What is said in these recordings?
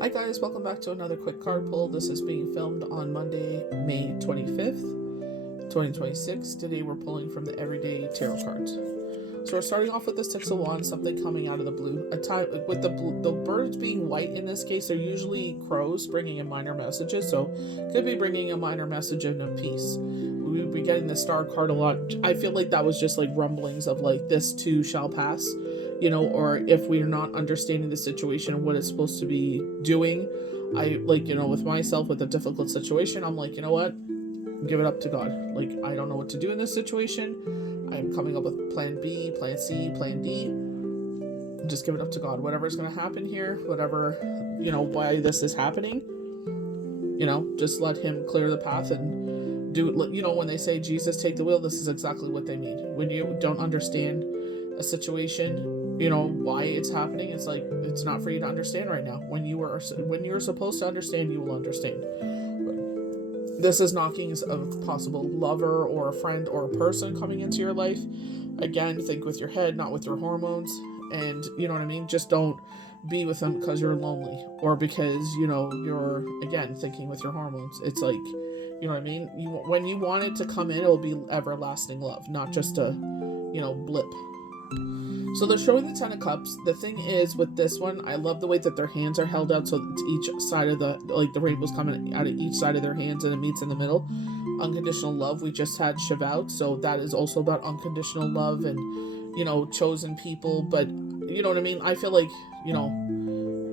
Hi guys, welcome back to another quick card pull. This is being filmed on Monday, May 25th, 2026. Today we're pulling from the Everyday Tarot cards. So we're starting off with the Six of Wands, something coming out of the blue. A time with the birds being white in this case, they're usually crows bringing in minor messages. So could be bringing a minor message in of peace. We would be getting the Star card a lot. I feel like that was just like rumblings of like this too shall pass, or if we're not understanding the situation and what it's supposed to be doing. I like, with myself with a difficult situation, I'm like, you know what? Give it up to God. Like, I don't know what to do in this situation. I'm coming up with plan B, plan C, plan D. Just give it up to God. Whatever's going to happen here, whatever, why this is happening, just let Him clear the path and do it. When they say Jesus take the wheel, this is exactly what they mean. When you don't understand a situation, why it's happening, it's like it's not for you to understand right now. When you're supposed to understand, you will understand. This is knockings of possible lover or a friend or a person coming into your life. Again, think with your head, not with your hormones. And you know what I mean? Just don't be with them because you're lonely or because, you're, again, thinking with your hormones. It's like, you know what I mean? When you want it to come in, it'll be everlasting love, not just a, blip. So they're showing the Ten of Cups. The thing is with this one, I love the way that their hands are held out, so it's each side of the rainbow's coming out of each side of their hands and it meets in the middle. Unconditional love. We just had Shavuot, so that is also about unconditional love and, chosen people. But you know what I mean? I feel like,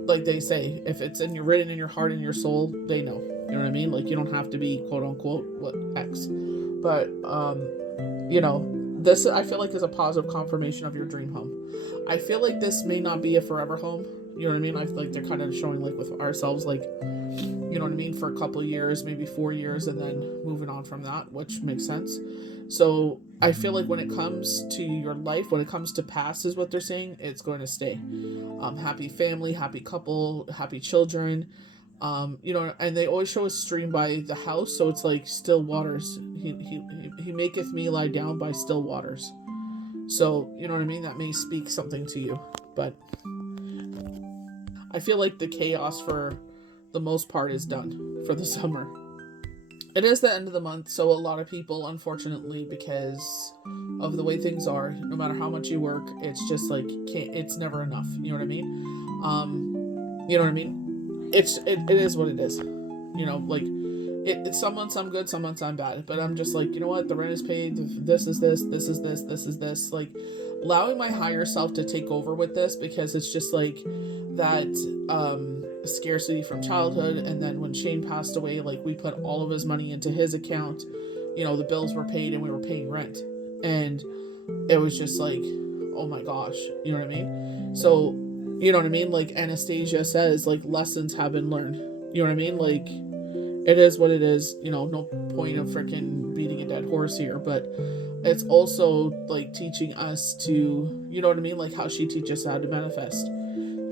like they say, if it's written in your heart and your soul, they know. You know what I mean? Like, you don't have to be quote unquote what X. But this, I feel like, is a positive confirmation of your dream home. I feel like this may not be a forever home. You know what I mean? I feel like they're kind of showing, like, with ourselves, like, you know what I mean, for a couple of years, maybe 4 years, and then moving on from that, which makes sense. So I feel like when it comes to your life, when it comes to past, is what they're saying, it's going to stay. Happy family, happy couple, happy children. And they always show a stream by the house, so it's like still waters. He maketh me lie down by still waters. So, you know what I mean? That may speak something to you. But I feel like the chaos for the most part is done for the summer. It is the end of the month, so a lot of people, unfortunately, because of the way things are, no matter how much you work, it's just like, it's never enough. You know what I mean? You know what I mean? It is what it is. Like, it's some months I'm good, some months I'm bad. But I'm just like, you know what? The rent is paid. This is this. This is this. This is this. Like, allowing my higher self to take over with this, because it's just like that scarcity from childhood. And then when Shane passed away, like, we put all of his money into his account. The bills were paid and we were paying rent. And it was just like, oh my gosh. You know what I mean? So, you know what I mean? Like Anastasia says, like, lessons have been learned. You know what I mean? Like, it is what it is. No point of freaking beating a dead horse here, but it's also like teaching us to, you know what I mean? Like how she teaches us how to manifest,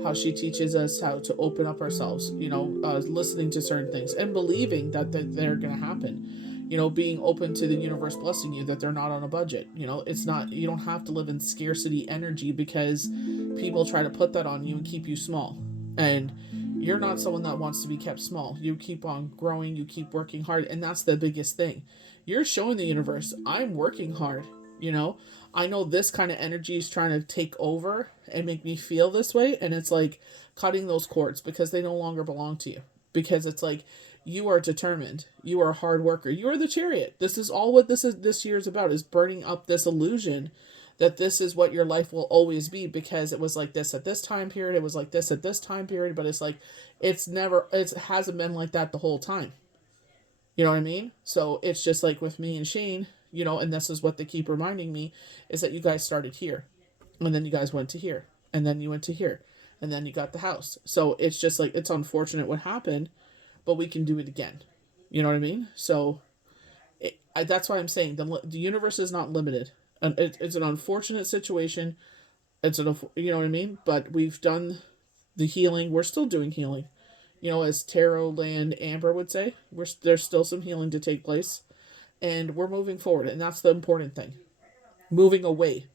how she teaches us how to open up ourselves, listening to certain things and believing that they're going to happen. Being open to the universe blessing you, that they're not on a budget. It's not, you don't have to live in scarcity energy because people try to put that on you and keep you small. And you're not someone that wants to be kept small. You keep on growing, you keep working hard, and that's the biggest thing. You're showing the universe, I'm working hard. I know this kind of energy is trying to take over and make me feel this way, and it's like cutting those cords because they no longer belong to you. Because it's like, you are determined, you are a hard worker, you are the Chariot. This is all what this year is about, is burning up this illusion that this is what your life will always be, because it was like this at this time period, it was like this at this time period, but it's like, it hasn't been like that the whole time. You know what I mean? So it's just like with me and Shane, and this is what they keep reminding me, is that you guys started here, and then you guys went to here, and then you went to here, and then you got the house. So it's just like, it's unfortunate what happened, but we can do it again. You know what I mean? So that's why I'm saying the universe is not limited. It's an unfortunate situation. You know what I mean? But we've done the healing. We're still doing healing. As Tarot Land Amber would say, there's still some healing to take place, and we're moving forward, and that's the important thing. Moving away.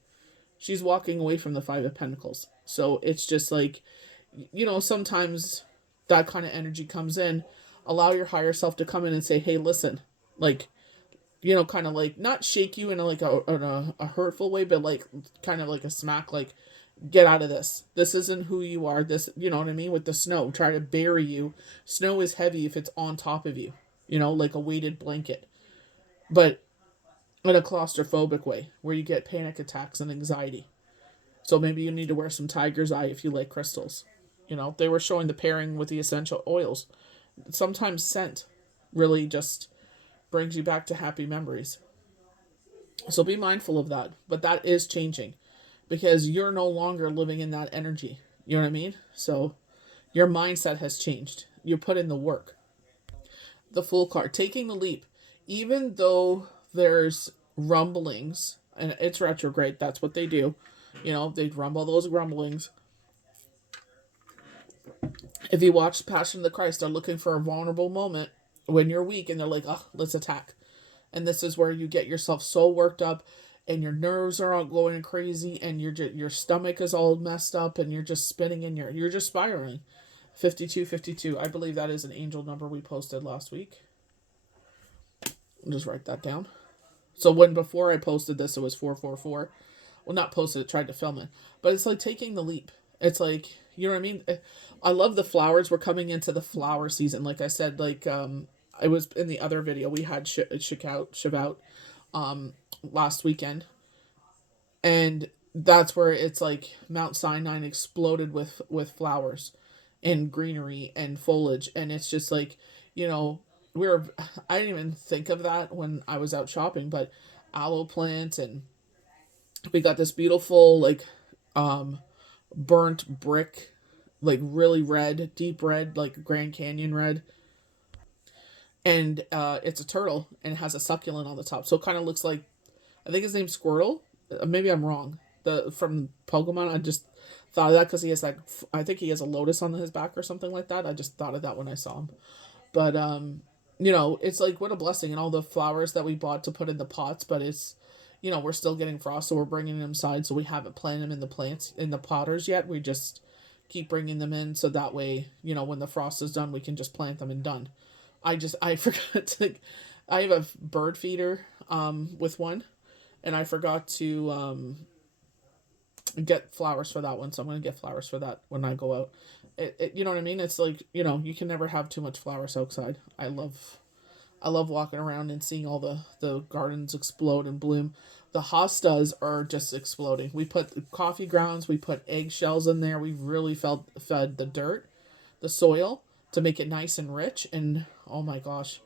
She's walking away from the Five of Pentacles. So it's just like, sometimes that kind of energy comes in, allow your higher self to come in and say, hey, listen, like, you know, kind of like not shake you in a, like a hurtful way, but like kind of like a smack, like, get out of this. This isn't who you are. This, you know what I mean? With the snow, try to bury you. Snow is heavy if it's on top of you, you know, like a weighted blanket, but in a claustrophobic way where you get panic attacks and anxiety. So maybe you need to wear some tiger's eye if you like crystals. You know, they were showing the pairing with the essential oils. Sometimes scent really just brings you back to happy memories. So be mindful of that. But that is changing because you're no longer living in that energy. You know what I mean? So your mindset has changed. You put in the work. The Fool card, taking the leap. Even though there's rumblings, and it's retrograde, that's what they do. You know, they rumble those rumblings. If you watch Passion of the Christ, they're looking for a vulnerable moment when you're weak and they're like, oh, let's attack. And this is where you get yourself so worked up and your nerves are all going crazy and your stomach is all messed up and you're just spinning and you're just spiraling. 5252. I believe that is an angel number we posted last week. I'll just write that down. So when before I posted this, it was 444. Well, not posted it, tried to film it. But it's like taking the leap. It's like, you know what I mean? I love the flowers. We're coming into the flower season. Like I said, like I was in the other video, we had Shavuot last weekend. And that's where it's like Mount Sinai exploded with flowers and greenery and foliage. And it's just like, you know, I didn't even think of that when I was out shopping, but aloe plants, and we got this beautiful like burnt brick, like really red, deep red, like Grand Canyon red. And it's a turtle and it has a succulent on the top. So it kind of looks like, I think his name's Squirtle. Maybe I'm wrong. From Pokemon, I just thought of that because he has like, I think he has a lotus on his back or something like that. I just thought of that when I saw him. But you know, it's like, what a blessing. And all the flowers that we bought to put in the pots, but it's, you know, we're still getting frost, so we're bringing them inside. So we haven't planted them in the plants, in the potters yet. We just keep bringing them in. So that way, you know, when the frost is done, we can just plant them and done. I forgot to, I have a bird feeder with one, and I forgot to get flowers for that one. So I'm going to get flowers for that when I go out. You know what I mean? It's like, you know, you can never have too much flowers outside. I love walking around and seeing all the gardens explode and bloom. The hostas are just exploding. We put coffee grounds, we put eggshells in there. We've really fed the dirt, the soil, to make it nice and rich. And oh my gosh,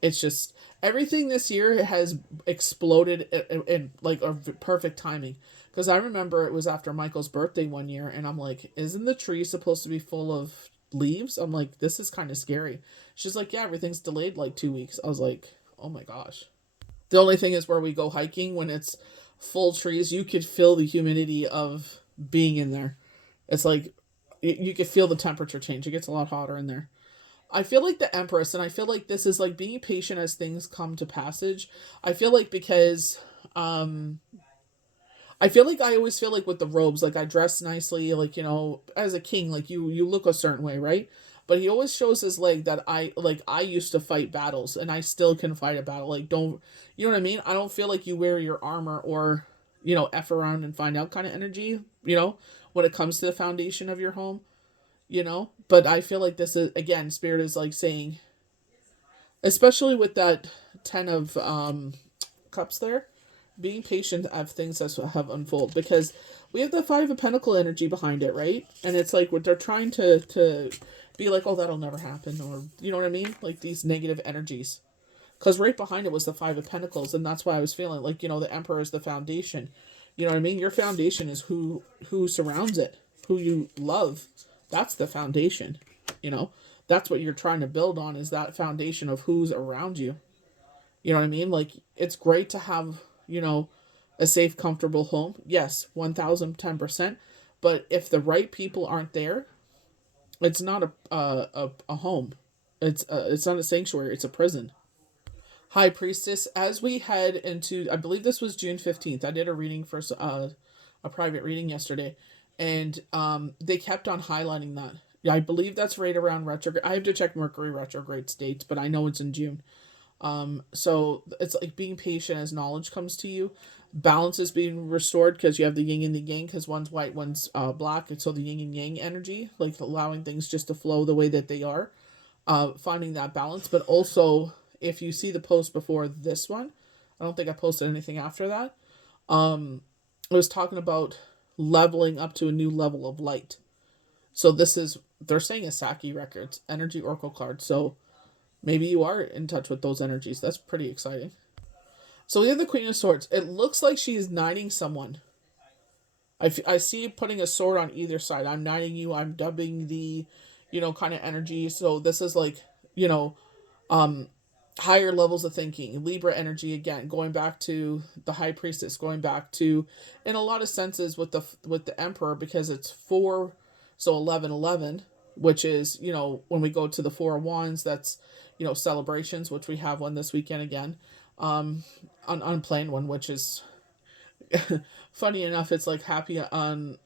it's just, everything this year has exploded in like a perfect timing. Because I remember it was after Michael's birthday one year, and I'm like, isn't the tree supposed to be full of leaves? I'm like, this is kind of scary. She's like, yeah, everything's delayed like 2 weeks. I was like, oh my gosh. The only thing is where we go hiking, when it's full trees, you could feel the humidity of being in there. It's like, you could feel the temperature change. It gets a lot hotter in there. I feel like the Empress, and I feel like this is like being patient as things come to passage. I feel like because I feel like I always feel like with the robes, like I dress nicely, like, you know, as a king, like you look a certain way, right? But he always shows his leg that I used to fight battles and I still can fight a battle. Like, don't, you know what I mean? I don't feel like you wear your armor or, you know, F around and find out kind of energy, you know, when it comes to the foundation of your home, you know? But I feel like this is, again, Spirit is like saying, especially with that 10 of cups there, being patient of things that have unfolded, because we have the 5 of Pentacle energy behind it, right? And it's like what they're trying to be like, oh, that'll never happen, or you know what I mean, like these negative energies, because right behind it was the 5 of Pentacles. And that's why I was feeling like, you know, the Emperor is the foundation. You know what I mean? Your foundation is who surrounds it, who you love. That's the foundation. You know, that's what you're trying to build on, is that foundation of who's around you. You know what I mean? Like, it's great to have, you know, a safe, comfortable home. Yes, 1010%. But if the right people aren't there, it's not a home. It's not a sanctuary. It's a prison. High Priestess, as we head into, I believe this was June 15th. I did a reading for a private reading yesterday, and they kept on highlighting that. Yeah, I believe that's right around retrograde. I have to check Mercury retrograde states, but I know it's in June. So it's like being patient as knowledge comes to you. Balance is being restored because you have the yin and the yang, because one's white, one's black, and so the yin and yang energy, like allowing things just to flow the way that they are, finding that balance. But also, if you see the post before this one, I don't think I posted anything after that. I was talking about leveling up to a new level of light. So this is, they're saying a Saki Records energy oracle card. So maybe you are in touch with those energies. That's pretty exciting. So we have the Queen of Swords. It looks like she's knighting someone. I see putting a sword on either side. I'm knighting you. I'm dubbing the, kind of energy. So this is like, you know, um, higher levels of thinking. Libra energy again, going back to the High Priestess, going back to, in a lot of senses with the Emperor, because it's four, so 1111, which is, when we go to the Four of Wands, that's, celebrations, which we have one this weekend again, on unplanned one, which is funny enough. It's like happy on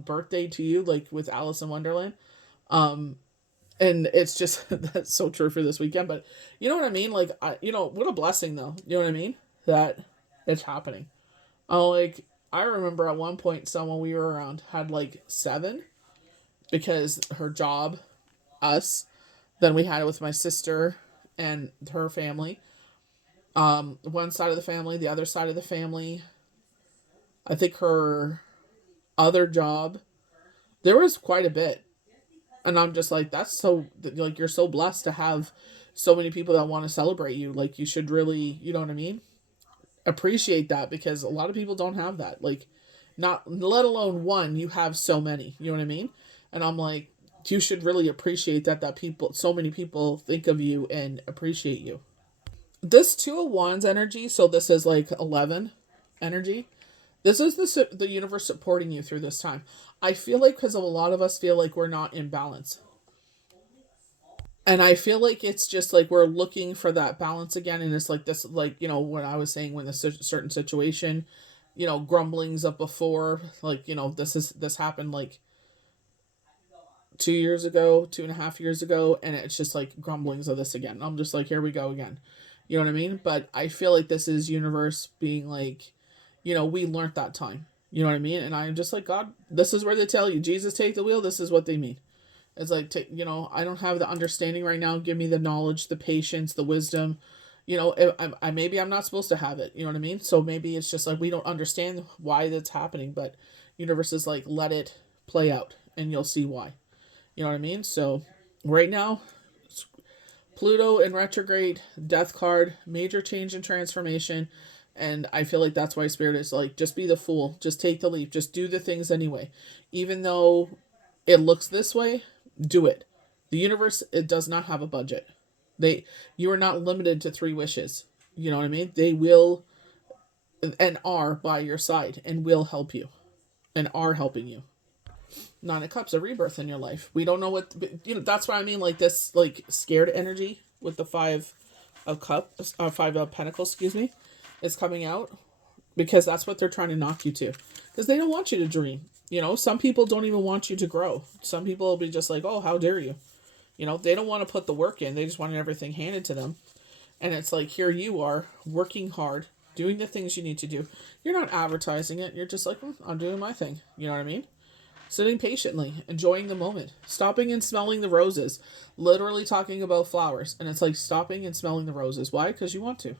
birthday to you, like with Alice in Wonderland. Um, and it's just that's so true for this weekend. But you know what I mean? Like, what a blessing, though. You know what I mean? That it's happening. Oh, like I remember at one point someone we were around had like seven, because her job, us. Then we had it with my sister and her family. One side of the family, the other side of the family. I think her other job. There was quite a bit. And I'm just like, that's so, like, you're so blessed to have so many people that want to celebrate you. Like, you should really, you know what I mean? Appreciate that, because a lot of people don't have that. Like, not, let alone one, you have so many, you know what I mean? And I'm like, you should really appreciate that so many people think of you and appreciate you. This Two of Wands energy, so this is like 11 energy. This is the universe supporting you through this time. I feel like, because a lot of us feel like we're not in balance. And I feel like it's just like we're looking for that balance again. And it's like this, like, when I was saying, when the certain situation, grumblings of before, like, this happened like 2 years ago, 2.5 years ago. And it's just like grumblings of this again. I'm just like, here we go again. You know what I mean? But I feel like this is universe being like, we learned that time. You know what I mean? And I'm just like, God, this is where they tell you, Jesus, take the wheel. This is what they mean. It's like, I don't have the understanding right now. Give me the knowledge, the patience, the wisdom. Maybe I'm not supposed to have it. You know what I mean? So maybe it's just like we don't understand why that's happening, but universe is like, let it play out and you'll see why. You know what I mean? So right now, Pluto in retrograde, death card, major change and transformation. And I feel like that's why Spirit is like, just be the fool. Just take the leap. Just do the things anyway. Even though it looks this way, do it. The universe, it does not have a budget. You are not limited to 3 wishes. You know what I mean? They will and are by your side and will help you and are helping you. Nine of Cups, a rebirth in your life. We don't know what, that's what I mean. Like this, like scared energy with the Five of Pentacles, excuse me, is coming out, because that's what they're trying to knock you to, because they don't want you to dream. Some people don't even want you to grow. Some people will be just like, oh, how dare you? They don't want to put the work in. They just want everything handed to them. And it's like, here you are working hard, doing the things you need to do. You're not advertising it. You're just like, I'm doing my thing. You know what I mean? Sitting patiently, enjoying the moment, stopping and smelling the roses, literally talking about flowers. And it's like stopping and smelling the roses. Why? Because you want to.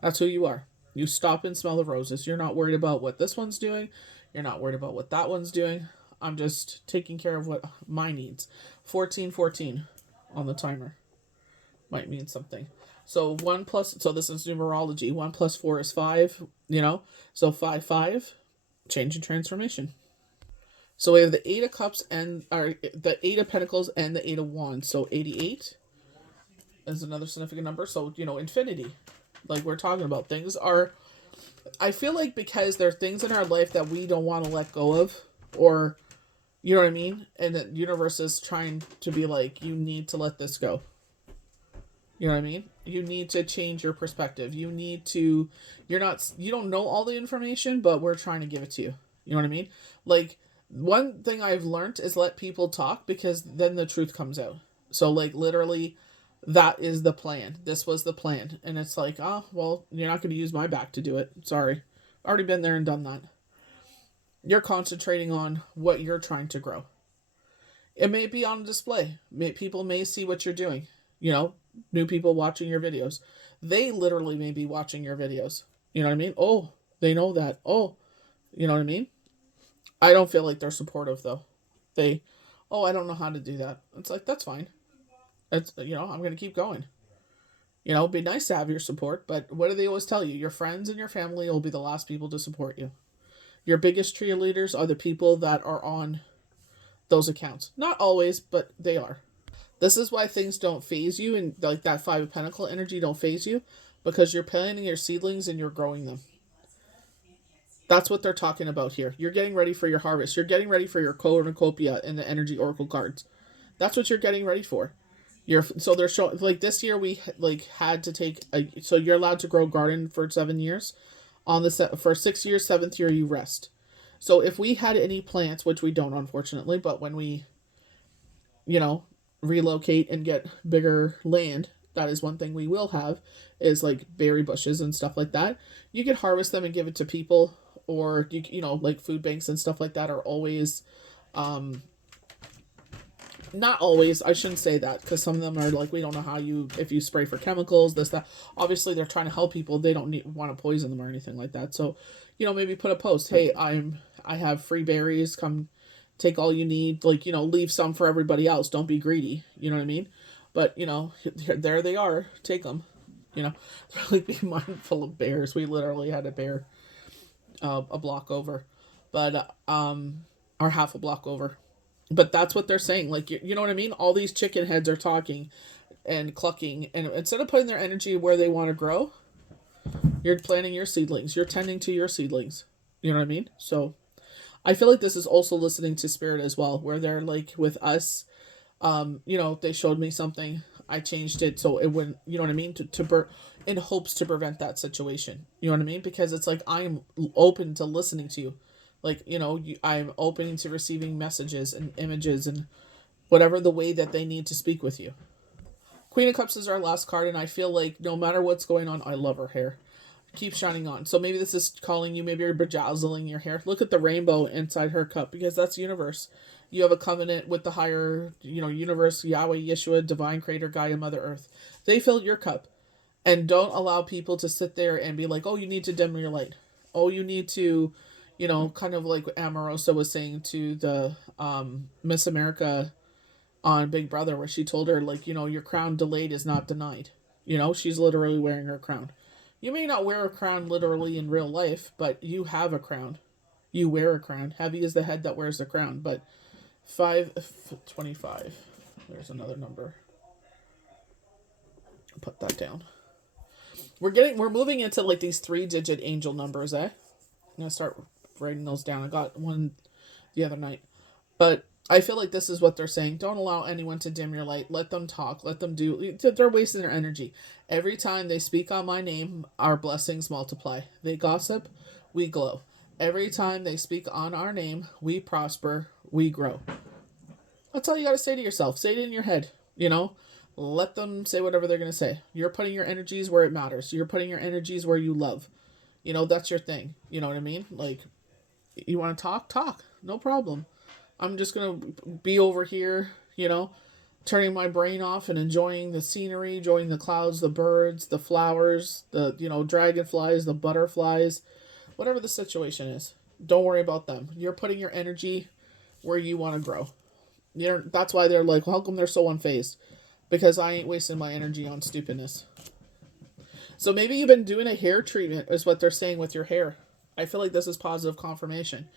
That's who you are. You stop and smell the roses. You're not worried about what this one's doing. You're not worried about what that one's doing. I'm just taking care of what my needs. 1414 on the timer might mean something. So so this is numerology. 1 plus 4 is 5, so 5, change and transformation. So we have the 8 of Cups and the 8 of Pentacles and the 8 of Wands. So 88 is another significant number. So, infinity. Like we're talking about, things are, I feel like, because there are things in our life that we don't want to let go of, or, you know what I mean? And the universe is trying to be like, you need to let this go. You know what I mean? You need to change your perspective. You don't know all the information, but we're trying to give it to you. You know what I mean? Like, One thing I've learned is let people talk, because then the truth comes out. So like literally that is the plan. This was the plan. And it's like, oh, well, you're not going to use my back to do it. Sorry. Already been there and done that. You're concentrating on what you're trying to grow. It may be on display. People may see what you're doing. New people watching your videos. They literally may be watching your videos. You know what I mean? Oh, they know that. Oh, you know what I mean? I don't feel like they're supportive though. They, oh, I don't know how to do that. It's like, that's fine. I'm going to keep going. It'd be nice to have your support, but what do they always tell you? Your friends and your family will be the last people to support you. Your biggest cheerleaders are the people that are on those accounts. Not always, but they are. This is why things don't phase you, and like that Five of Pentacle energy don't phase you, because you're planting your seedlings and you're growing them. That's what they're talking about here. You're getting ready for your harvest. You're getting ready for your cornucopia in the energy oracle cards. That's what you're getting ready for. So they're showing, like, this year we like had to take so you're allowed to grow garden for 7 years. For 6 years, 7th year you rest. So if we had any plants, which we don't unfortunately, but when we relocate and get bigger land, that is one thing we will have, is like berry bushes and stuff like that. You can harvest them and give it to people, or like food banks and stuff like that are always not always, I shouldn't say that, because some of them are like, we don't know if you spray for chemicals, this, that. Obviously they're trying to help people. They don't want to poison them or anything like that. So maybe put a post, hey, I have free berries, come take all you need, like leave some for everybody else, don't be greedy, you know what I mean? But there they are, take them. Really be mindful of bears. We literally had a bear a block over, but or half a block over. But that's what they're saying. Like, you know what I mean? All these chicken heads are talking and clucking, and instead of putting their energy where they want to grow, you're planting your seedlings. You're tending to your seedlings. You know what I mean? So I feel like this is also listening to spirit as well, where they're like with us. They showed me something. I changed it so it wouldn't, you know what I mean? In hopes to prevent that situation. You know what I mean? Because it's like, I'm open to listening to you. Like, I'm open to receiving messages and images and whatever the way that they need to speak with you. Queen of Cups is our last card, and I feel like no matter what's going on, I love her hair. Keep shining on. So maybe this is calling you, maybe you're bedazzling your hair. Look at the rainbow inside her cup, because that's universe. You have a covenant with the higher, universe, Yahweh, Yeshua, divine creator, Gaia, Mother Earth. They filled your cup. And don't allow people to sit there and be like, oh, you need to dim your light. Oh, you need to, kind of like what Amorosa was saying to the Miss America on Big Brother, where she told her, like, your crown delayed is not denied. She's literally wearing her crown. You may not wear a crown literally in real life, but you have a crown. You wear a crown. Heavy is the head that wears the crown. But 525. There's another number. Put that down. We're moving into like these 3-digit angel numbers, eh? I'm gonna start writing those down. I got one the other night. But I feel like this is what they're saying. Don't allow anyone to dim your light. Let them talk. Let them do. They're wasting their energy. Every time they speak on my name, our blessings multiply. They gossip, we glow. Every time they speak on our name, we prosper, we grow. That's all you got to say to yourself. Say it in your head, Let them say whatever they're going to say. You're putting your energies where it matters. You're putting your energies where you love. That's your thing. You know what I mean? Like, you want to talk. No problem. I'm just going to be over here, turning my brain off and enjoying the scenery, enjoying the clouds, the birds, the flowers, the, dragonflies, the butterflies, whatever the situation is. Don't worry about them. You're putting your energy where you want to grow. That's why they're like, well, how come they're so unfazed? Because I ain't wasting my energy on stupidness. So maybe you've been doing a hair treatment, is what they're saying with your hair. I feel like this is positive confirmation.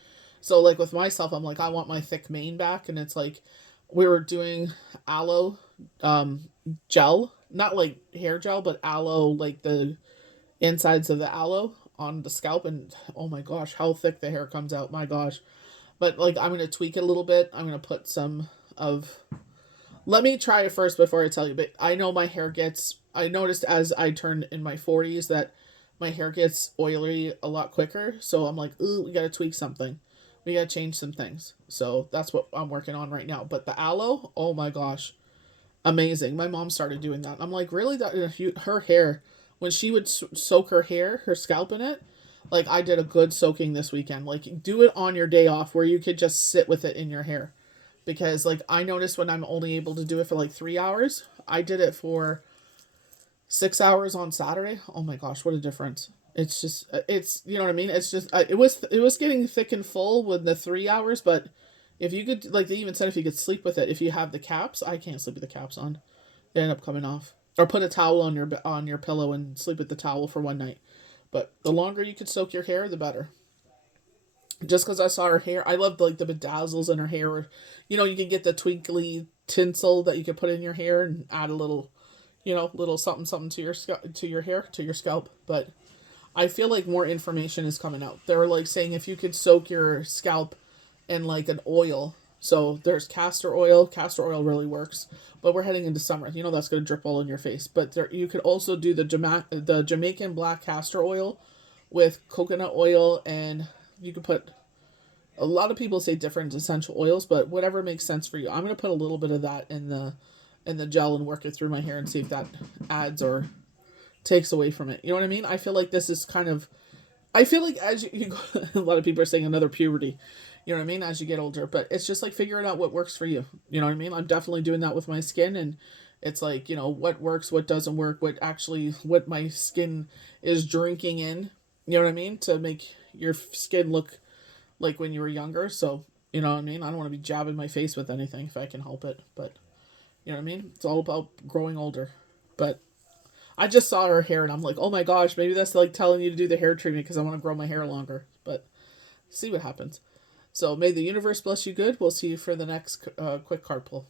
So like with myself, I'm like, I want my thick mane back. And it's like, we were doing aloe gel. Not like hair gel, but aloe, like the insides of the aloe on the scalp. And oh my gosh, how thick the hair comes out. My gosh. But like, I'm going to tweak it a little bit. I'm going to put some of... Let me try it first before I tell you. But I know my hair gets... I noticed as I turned in my 40s that my hair gets oily a lot quicker. So I'm like, ooh, we got to tweak something. We gotta change some things. So that's what I'm working on right now. But the aloe, oh my gosh, amazing. My mom started doing that. I'm like, really? That her hair, when she would soak her hair, her scalp in it, like I did a good soaking this weekend. Like do it on your day off where you could just sit with it in your hair. Because like I noticed when I'm only able to do it for like 3 hours, I did it for 6 hours on Saturday. Oh my gosh, what a difference! It's just it's you know what I mean. It's just it was getting thick and full with the 3 hours, but if you could like they even said if you could sleep with it, if you have the caps, I can't sleep with the caps on. They end up coming off. Or put a towel on your pillow and sleep with the towel for one night. But the longer you could soak your hair, the better. Just because I saw her hair, I loved like the bedazzles in her hair. You know, you can get the twinkly tinsel that you could put in your hair and add a little, little something something to your to your hair, to your scalp. But I feel like more information is coming out. They were like saying if you could soak your scalp in like an oil. So there's castor oil. Castor oil really works, but we're heading into summer. You know that's going to drip all in your face. But there, you could also do the Jamaican black castor oil with coconut oil, and you could put a lot of people say different essential oils, but whatever makes sense for you. I'm gonna put a little bit of that in the gel and work it through my hair and see if that adds or takes away from it. You know what I mean? I feel like this is kind of. I feel like as you go, a lot of people are saying another puberty. You know what I mean? As you get older, but it's just like figuring out what works for you. You know what I mean? I'm definitely doing that with my skin, and it's like what works, what doesn't work, what my skin is drinking in. You know what I mean? To make your skin look like when you were younger. So, you know what I mean? I don't want to be jabbing my face with anything if I can help it. But, you know what I mean? It's all about growing older. But I just saw her hair and I'm like, oh my gosh, maybe that's like telling you to do the hair treatment because I want to grow my hair longer. But see what happens. So may the universe bless you good. We'll see you for the next quick card pull.